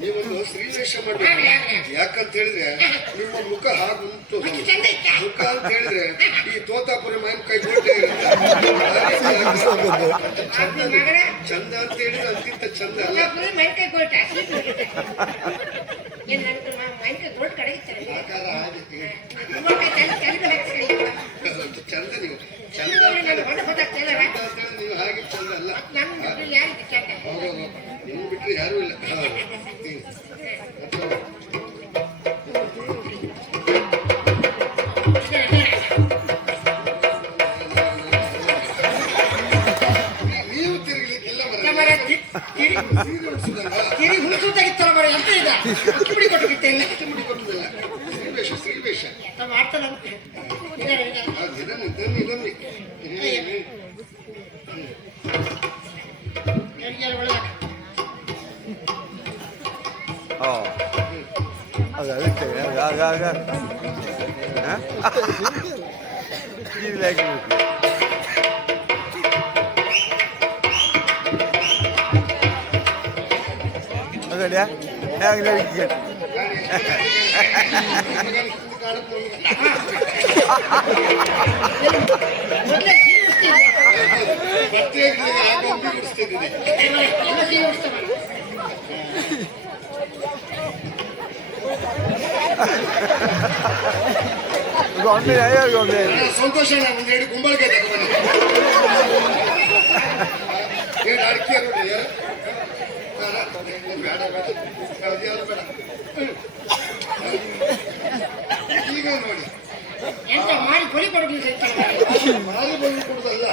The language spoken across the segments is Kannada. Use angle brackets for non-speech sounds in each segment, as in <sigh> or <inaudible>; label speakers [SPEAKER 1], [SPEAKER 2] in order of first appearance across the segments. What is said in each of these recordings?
[SPEAKER 1] ನೀವೊಂದು ಶ್ರೀವೇಷ ಮಾಡಬೇಕು ಯಾಕಂತ ಹೇಳಿದ್ರೆ ನಿಮ್ಮ ಮುಖ ಹಾಗುಂಟು ಮುಖ ಅಂತ ಹೇಳಿದ್ರೆ ಈ ತೋತಾಪುರ ಮಾಯನ್ ಕೈ ಕೊಟ್ಟೆ ಇರುತ್ತೆ ಚಂದ ಅಂತ ಹೇಳಿದ್ರೆ ಅದಕ್ಕಿಂತ ಚಂದ ಅಲ್ಲ
[SPEAKER 2] ಕಿರಿ ಹುಡುಕು ತೆಗಿತಾರ ಬರ
[SPEAKER 3] ಅದು ಅದಕ್ಕೆ
[SPEAKER 1] ಆಗಾಗ <laughs> ya.
[SPEAKER 2] Nerede gideceksin? ಗೊಂಬೆ
[SPEAKER 3] ಯಾರು ಗೊಂಬೆ
[SPEAKER 1] ಸಂತೋಷ ಒಂದು ಎರಡು ಕುಂಬಳಕಾಯಿ ತಗೊಂಡು ಅಡಿಕೆ ಈಗ ನೋಡಿ
[SPEAKER 2] ಎಂತ ಮಾಡಿ ಕೊಡಿ ಕೊಡಬೇಕು
[SPEAKER 1] ಮಾರಿ ಬಂದು ಕೊಡುದಲ್ಲ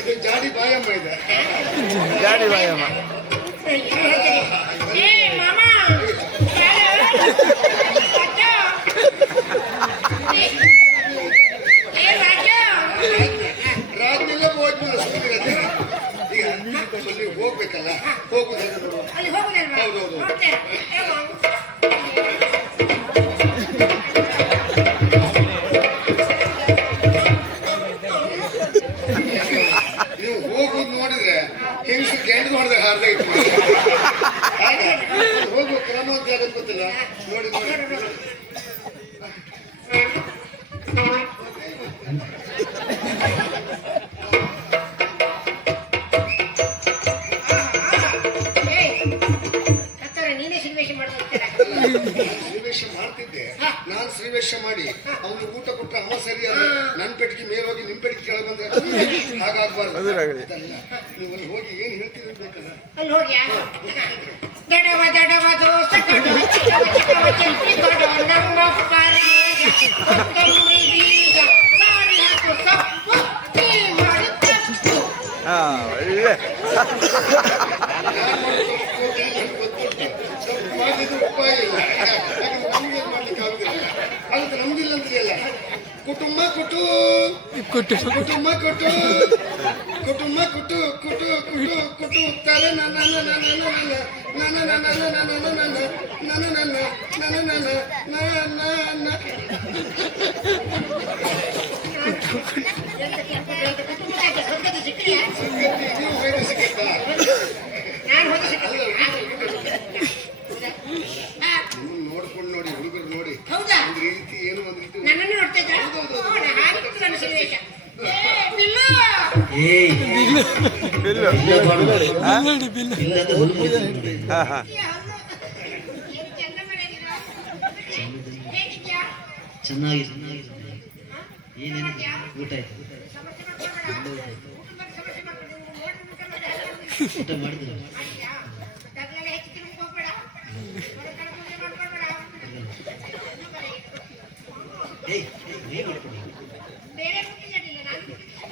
[SPEAKER 1] ಇದು ಜಾಡಿ ಬಾಯಮ್ಮ ಇದೆ
[SPEAKER 3] ಗಾಡಿ ಬಾಯಮ್ಮ
[SPEAKER 1] ತಿನ್ಸು ಕೆಂಡು ಮಾಡಿದಾಗ ಅರ್ಧ ಇತ್ತು. ಹೋಗುವ ಕ್ರಮ ಅಂತ ಯಾರು ಗೊತ್ತಿಲ್ಲ? ನೋಡಿ ಶ್ರೀವೇಶ ಮಾಡ್ತಿದ್ದೆ. ನಾನು ಶ್ರೀವೇಶ ಮಾಡಿ, ಅವನು ಊಟ ಕೊಟ್ಟ ಅವ ಸರಿಯಾದ ನನ್ನ ಪೆಟ್ಟಿಗೆ ಮೇಲೆ ಹೋಗಿ ನಿಮ್ಮ ಪೆಟ್ಟಿಗೆ ಕೆಳಗೆ ಬಂದ್ರೆ. ಹಾಗಾಗ್ಬಾರ್ದು
[SPEAKER 3] ಅದುರಾಗಲಿ.
[SPEAKER 1] ಅದಲ್ಲ ನೀವು ಅಲ್ಲಿ ಹೋಗಿ ಏನು ಹೇಳ್ತೀರಿ ಬೇಕಲ್ಲ
[SPEAKER 2] ಅಲ್ಲಿ ಹೋಗಿ ಆ? ದಡವ ದಡವ ದೋಸ ಕಡವ ಚಿಕ್ಕವ ಚಿಕ್ಕವ ಚೆಲ್ಪಿ ದೊಡವ ನಮ್ಮ ಪಾರಿಗೆ ಕೊತ್ತಂಬರಿ ಬೀಜ ಸಾರಿ ಹಾಕು ಸೊಪ್ಪು ಟೀ ಮಾಡು ತಪ್ಪು
[SPEAKER 3] ಹಾಂ ಒಳ್ಳೆ
[SPEAKER 1] ಮಾಡಿದ್ರು ಉಪಾಯ ಇಲ್ಲ ಯಾಕಂದ್ರೆ ನಮ್ಗೆ ಮಾಡ್ಲಿಕ್ಕೆ ಆಗುದಿಲ್ಲ ಆಗುತ್ತೆ ನಮ್ದಿಲ್ಲ ಅಂದ್ರಿಯಲ್ಲ ಕುಟುಂಬ ಕುಟು
[SPEAKER 3] ಕುಟ್ಟು
[SPEAKER 1] ಕುಟುಂಬ ಕುಟು ಕುಟುಂಬ ಕುಟು ಕುಟು ಕುಟು ಕುಟು ತಾರೆ ನನ್ನ ನನ್ನ ನನ್ನ ನನ್ನ ನನ್ನ ನನ್ನ ನನ್ನ ನನ್ನ ನನ್ನ ನನ್ನ ನನ್ನ ನನ್ನ ನನ್ನ
[SPEAKER 2] ಎಂತ
[SPEAKER 4] ಚೆನ್ನಾಗಿ ಏನೇನು ಊಟ ಆಯ್ತು
[SPEAKER 2] ಊಟ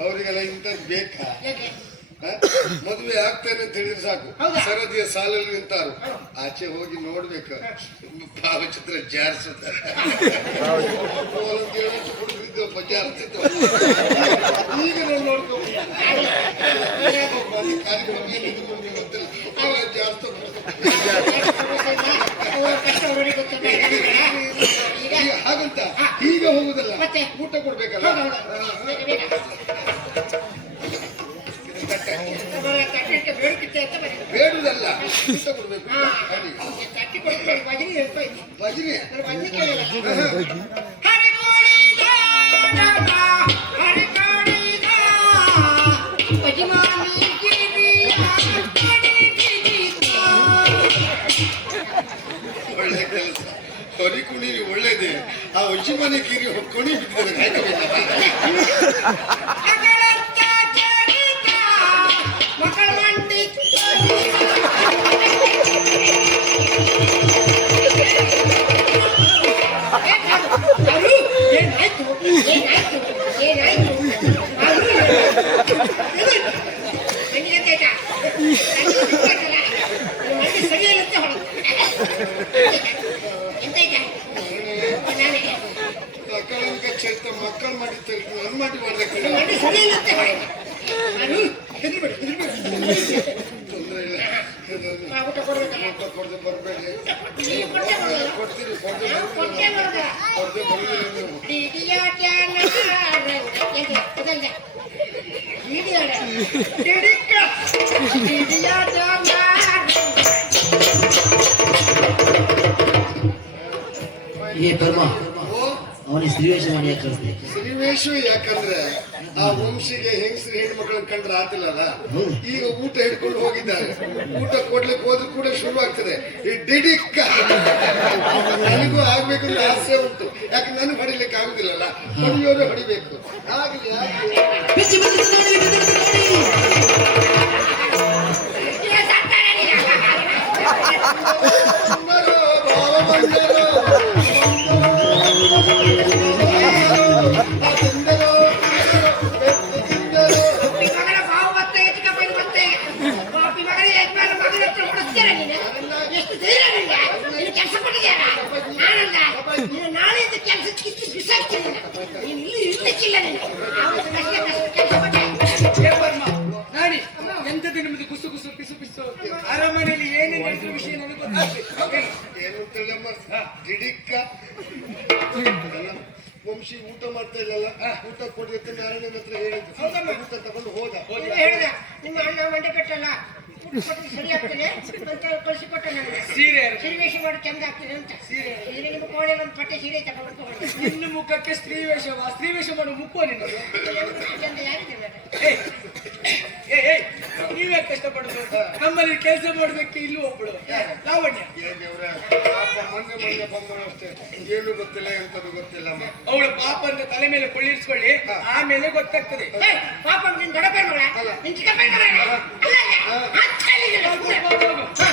[SPEAKER 1] ಅವರಿಗೆಲ್ಲ ಇಂತ ಬೇಕಾ? ಮದುವೆ ಆಗ್ತಾನೆ ಅಂತ ಹೇಳಿದ್ರೆ ಸಾಕು. ಸರದಿಯ ಸಾಲಲ್ಲಿ ನಿಂತಾರು. ಆಚೆ ಹೋಗಿ ನೋಡ್ಬೇಕು. ಭಾವಚಿತ್ರ ಈಗ ನಾವು ನೋಡ್ಕೊಂಡು ಈಗ ಒಳ್ಳೆ ಕೆಲಸ. ಹೊರಿ ಕುಣಿರಿ ಒಳ್ಳೇದೇ. ಆ ಮನೆ ಕಿರಿ ಕೊಣಿ ಬಿದ್ದರೆ ಮಕ್ಕಳು ಮಾಡಿ ನನ್ ಮಾಡಿ ಮಾಡ್ಬೇಕು
[SPEAKER 2] ನಿಮ್ಮ ಮಂಡಿ ಸರಿಯಿಲ್ಲ ಅಂತ ಹೊರಟು. ಅರು, ಹೆದರ್ಬೇಡಿ, ಹೆದರ್ಬೇಡಿ.
[SPEAKER 1] ತೊಂದ್ರೆ ಇಲ್ಲ ಇದೊಂದು
[SPEAKER 2] ಆ, ಊಟ ಕೊಡ್ಬೇಕಲ್ಲ
[SPEAKER 1] ಊಟ ಕೊಡದೆ ಬರಬೇಡಿ
[SPEAKER 2] ನೀವು ಕೊಟ್ಟೆ ಬರೋಲ್ಲ.
[SPEAKER 1] ಕೊಡ್ತೀರಿ ಕೊಡದೆ
[SPEAKER 2] ನಾವು
[SPEAKER 4] ಏ ಪರಮ ಅವನಿಗೆ ಶ್ರೀವೇಶ ಮಾಡಿ ಯಾಕೆ ಕಳಿಸ್ದೆ
[SPEAKER 1] ಶ್ರೀವೇಶ ಯಾಕಂದ್ರೆ ಆ ವಂಶಿಗೆ ಹೆಂಗಸ್ರಿ ಹೆಣ್ಮಕ್ಳನ್ನ ಕಂಡ್ರೆ ಆತಿಲ್ಲಲ್ಲ? ಈಗ ಊಟ ಹಿಡ್ಕೊಂಡು ಹೋಗಿದ್ದಾರೆ. ಊಟ ಕೊಡ್ಲಿಕ್ಕೆ ಹೋದ್ರು ಕೂಡ ಶುರು ಆಗ್ತದೆ. ಈ ಡಿಡಿಕ್ಕ. ನನಗೂ ಅಂತ ಆಸೆ ಉಂಟು. ಯಾಕೆ ನನಗೆ ಹೊಡಿಲಿಕ್ಕೆ ಆಗುದಿಲ್ಲಲ್ಲ? ಹೊಡಿಯೋರು ಹೊಡಿಬೇಕು. ಆಗ್ಲಿ ಆಗ್ಲಿ.
[SPEAKER 2] ಇಲ್ಲಿ ಅಮ್ಮ ನೀನು ಆವತ್ತು ಕಷ್ಟ ಕಷ್ಟ ಕೆಲಸ ಕೊಟ್ಟೆ
[SPEAKER 5] ನಾಡಿ ಎಂತದ್ದು ನಿಮ್ಮದು ಕುಸು ಕುಸು ಪಿಸು ಪಿಸು? ಅರಮನೆಯಲ್ಲಿ ಏನೇನು ವಿಷಯ ನನಗೆ ಗೊತ್ತಾಗ್ಬೇಕು
[SPEAKER 1] ಡಿಡಿಕ್ಕ ವಂಶಿ ಊಟ ಮಾಡ್ತಾ ಇಲ್ಲಲ್ಲ? ಊಟ ಕೊಡಿ ಅಂತ ನಾರಾಯಣನ ಹತ್ರ ಹೇಳಿದ್ರು. ಊಟ ತಗೊಂಡು ಹೋದ.
[SPEAKER 2] ಹೇಳಿದ ನಿಮ್ಮ ಅಣ್ಣ ಮಂಡೆ ಕಟ್ಟಲ್ಲ. ಕೊಟ್ಟು ಸರಿ ಆಗ್ತದೆ ಅಂತ ಕಳಿಸಿ ಕೊಟ್ಟ ನನಗೆ
[SPEAKER 5] ಸೀರೆ
[SPEAKER 2] ಸನ್ನಿವೇಶ ಮಾಡಿ ಚಂದ ಆಗ್ತದೆ ಅಂತ ಈಗ ನಿಮ್ಮ ಕೋಣೆ ಒಂದು ಪಟ್ಟೆ ಸೀರೆ ತಗೊಂಡು ಹೋಗಿ
[SPEAKER 5] ನಿನ್ನ ಮುಖಕ್ಕೆ ಸ್ತ್ರೀ ವೇಷವ? ಸ್ತ್ರೀ ವೇಷ ಮಾಡು ಮುಖ ನಿನ್ನದು.
[SPEAKER 2] ಚಂದ ಯಾರಿದೆ
[SPEAKER 5] ಏಯ್, ಏಯ್, ಏಯ್, ನೀವೇ ಕಷ್ಟಪಡುದು? ನಮ್ಮಲ್ಲಿ ಕೆಲಸ ಮಾಡೋದಕ್ಕೆ ಇಲ್ಲೂ ಒಬ್ಬಳು ಲಾವಣ್ಯ.
[SPEAKER 1] ಮೊನ್ನೆ ಮೊನ್ನೆ ಅಷ್ಟೇ ಏನು ಗೊತ್ತಿಲ್ಲ ಎಂತದು ಗೊತ್ತಿಲ್ಲಮ್ಮ
[SPEAKER 5] ಅವಳು ಪಾಪ ಅಂತ ತಲೆ ಮೇಲೆ ಕೊಳ್ಳಿರಿಸ್ಕೊಳ್ಳಿ ಆಮೇಲೆ ಗೊತ್ತಾಗ್ತದೆ.
[SPEAKER 2] ಏ, ಪಾಪ ನಿನ್ ದೊಡ್ಡ ಮಗಳ ನಿನ್ ಚಿಕ್ಕ போகும் போகும் போகும்